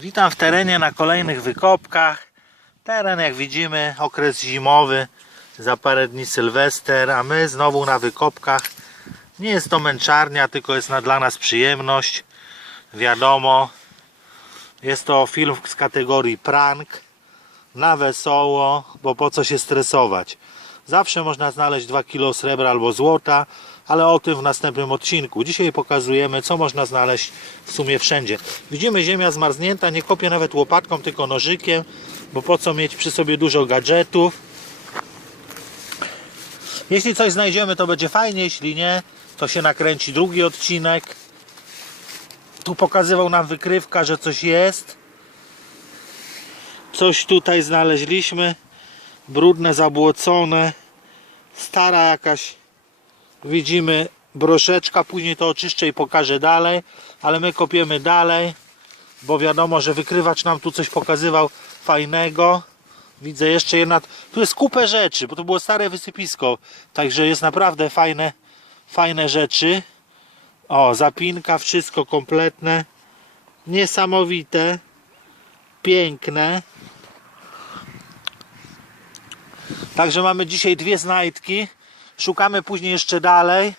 Witam w terenie na kolejnych wykopkach. Teren jak widzimy, okres zimowy, za parę dni Sylwester, a my znowu na wykopkach. Nie jest to męczarnia, tylko jest na, dla nas przyjemność. Wiadomo, jest to film z kategorii prank, na wesoło, bo po co się stresować. Zawsze można znaleźć 2 kg srebra albo złota, ale o tym w następnym odcinku. Dzisiaj pokazujemy, co można znaleźć w sumie wszędzie. Widzimy ziemia zmarznięta, nie kopię nawet łopatką, tylko nożykiem, bo po co mieć przy sobie dużo gadżetów. Jeśli coś znajdziemy, to będzie fajnie, jeśli nie, to się nakręci drugi odcinek. Tu pokazywał nam wykrywka, że coś jest. Coś tutaj znaleźliśmy. Brudne, zabłocone. Stara jakaś widzimy broszeczka, później to oczyszczę i pokażę dalej, ale my kopiemy dalej, bo wiadomo, że wykrywacz nam tu coś pokazywał fajnego. Widzę jeszcze jedna, tu jest kupę rzeczy, bo to było stare wysypisko, także jest naprawdę fajne, fajne rzeczy. O, zapinka, wszystko kompletne, niesamowite, piękne. Także mamy dzisiaj dwie znajdki. Szukamy później jeszcze dalej.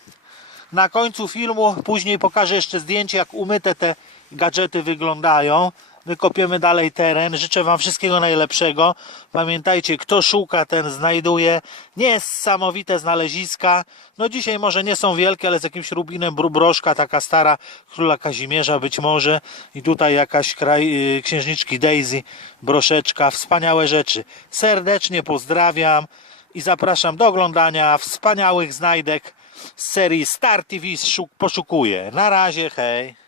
Na końcu filmu później pokażę jeszcze zdjęcie, jak umyte te gadżety wyglądają. My kopiemy dalej teren. Życzę Wam wszystkiego najlepszego. Pamiętajcie, kto szuka, ten znajduje. Niesamowite znaleziska. No dzisiaj może nie są wielkie, ale z jakimś rubinem bru- broszka, taka stara króla Kazimierza być może. I tutaj jakaś kraj, y, księżniczki Daisy, broszeczka. Wspaniałe rzeczy. Serdecznie pozdrawiam i zapraszam do oglądania wspaniałych znajdek z serii Star TV Szuk- poszukuje. Na razie, hej.